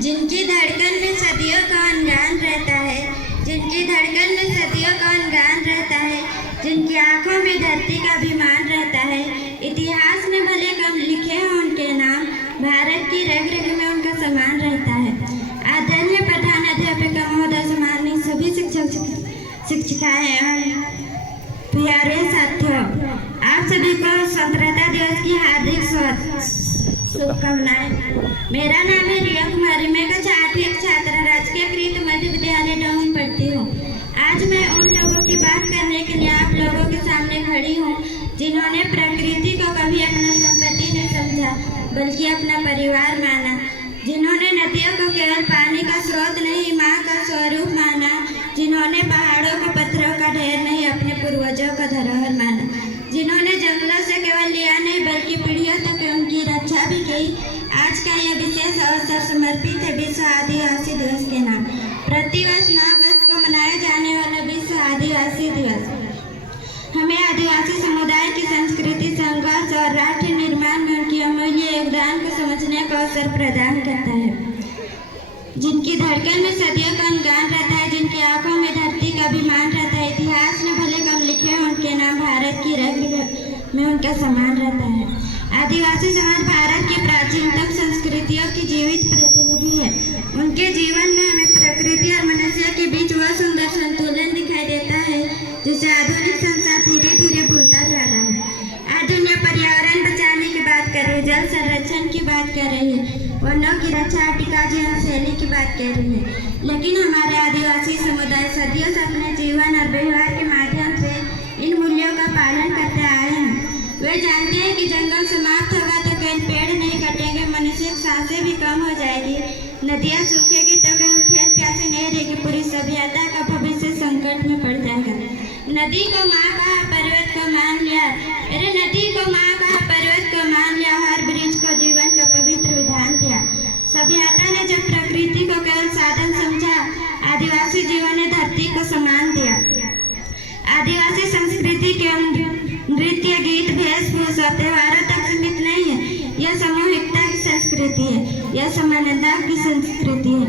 जिनकी धड़कन में सदियों का अनगान रहता है, जिनकी धड़कन में सदियों का अनगान रहता है, जिनकी आंखों में धरती का अभिमान रहता है। इतिहास में भले कम लिखे हों उनके नाम, भारत की रग रग में उनका सम्मान रहता है। आदरणीय प्रधान अध्यापक महोदय, सम्मानित सभी शिक्षिकाएं, प्यारे साथियों, आप सभी को स्वतंत्रता दिवस की हार्दिक शुभकामनाएं। मेरा नाम है रिया कुमारी, मैं कक्षा 8वीं छात्रा राजकीय कृत मध्य विद्यालय टाउन में पढ़ती हूँ। आज मैं उन लोगों की बात करने के लिए आप लोगों के सामने खड़ी हूँ जिन्होंने प्रकृति को कभी अपना संपत्ति नहीं समझा बल्कि अपना परिवार माना, जिन्होंने नदियों को केवल पानी का स्रोत नहीं माँ का स्वरूप माना, जिन्होंने पहाड़ों को पत्थरों का ढेर नहीं अपने पूर्वजों का धरोहर माना, जिन्होंने जंगलों से केवल लिया नहीं बल्कि पीढ़ियों तक उनकी रक्षा भी की। आज का यह विशेष अवसर समर्पित है विश्व आदिवासी दिवस के नाम। प्रतिवर्ष 9 अगस्त को मनाया जाने वाला विश्व आदिवासी दिवस हमें आदिवासी समुदाय की संस्कृति, संघर्ष और राष्ट्र निर्माण में उनकी अमूल्य योगदान को समझने का अवसर प्रदान करता है। जिनकी धड़कन में सदियों का अनगान रहता है, जिनकी आंखों में धरती का अभिमान रहता है। इतिहास में भले कम लिखे हों उनके नाम, भारत की रग रग में उनका सम्मान रहता है। आदिवासी समाज भारत की प्राचीनतम संस्कृतियों की जीवित प्रतिनिधि है। उनके जीवन में हमें प्रकृति और मनुष्य के बीच वह सुंदर संतुलन दिखाई देता है जिसे आधुनिक संसार धीरे धीरे भूलता जा रहा है। आज दुनिया पर्यावरण बचाने की बात कर रही है, जल संरक्षण की बात कर रही है, वनों की रक्षा, टिका जीवन शैली की बात कर रही है, लेकिन हमारे आदिवासी समुदाय सदियों से अपने जीवन और व्यवहार के माध्यम से इन मूल्यों का पालन करते आए हैं। वे जानते हैं कि जंगल समाप्त होगा तो केवल पेड़ नहीं कटेंगे, मनुष्य की सांसें भी कम हो जाएगी, नदियाँ सूखेगी तो कहीं खेत प्यासे नहीं रहेगी, पूरी सभ्यता का भविष्य संकट में पड़ जाएगा। नदी को माँ कहा, पर्वत को मान लिया, अरे नदी को माँ कहा, पर्वत को मान लिया, हर वृक्ष को जीवन का पवित्र विधान दिया। सभ्यता ने जब प्रकृति को केवल साधन समझा, आदिवासी जीवन ने धरती को सम्मान दिया। आदिवासी संस्कृति के नृत्य, गीत, वेशभूषा त्योहारों तक सीमित नहीं है। यह सामूहिकता की संस्कृति है, यह समानता की संस्कृति है,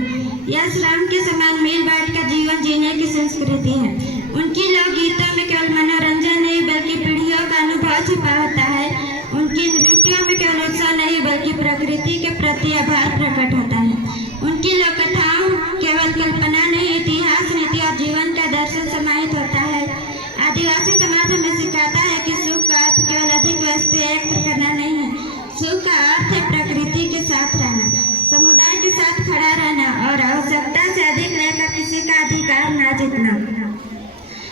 यह श्रम के समान मिल बांट कर जीवन जीने की संस्कृति है। उनकी लोकगीतों में केवल मनोरंजन नहीं बल्कि पीढ़ियों का अनुभव छिपा होता है। उनकी नृत्यों में केवल उत्साह नहीं बल्कि प्रकृति के प्रति आभार प्रकट होता है। उनकी लोक कथाओं केवल कल्पना नहीं, इतिहास, नीति और जीवन का दर्शन समाहित होता है। आदिवासी समाज हमें सिखाता है कि सुख का अर्थ केवल अधिक वस्तु एकत्र करना नहीं है, सुख का अर्थ है प्रकृति के साथ रहना, समुदाय के साथ खड़ा रहना और आवश्यकता से अधिक रहकर किसी का अधिकार न जीतना।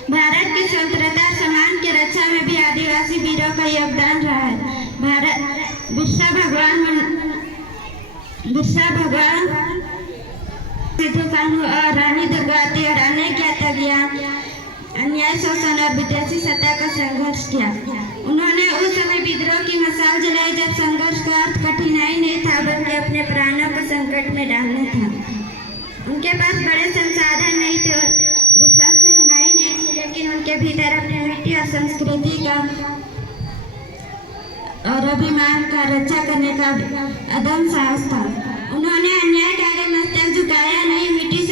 भारत की स्वतंत्रता और सम्मान की रक्षा में भी आदिवासी वीरों का योगदान रहा है। बिरसा भगवान सिद्धू कान्हू और रानी दुर्गावती और अनेक ज्ञान अन्याय, शोषण और विदेशी सत्ता का संघर्ष किया। उन्होंने उस समय विद्रोह की मशाल जलाई जब संघर्ष का अर्थ कठिनाई नहीं था बल्कि अपने प्राणों को संकट में डालना था। उनके पास बड़े संसाधन नहीं थे, विशाल सेनाएं नहीं थी, लेकिन उनके भीतर अपनी मिट्टी और संस्कृति का और अभिमान का रक्षा करने का अदम्य साहस था। उन्होंने अन्याय के आगे मस्तक झुकाया नहीं, मिट्टी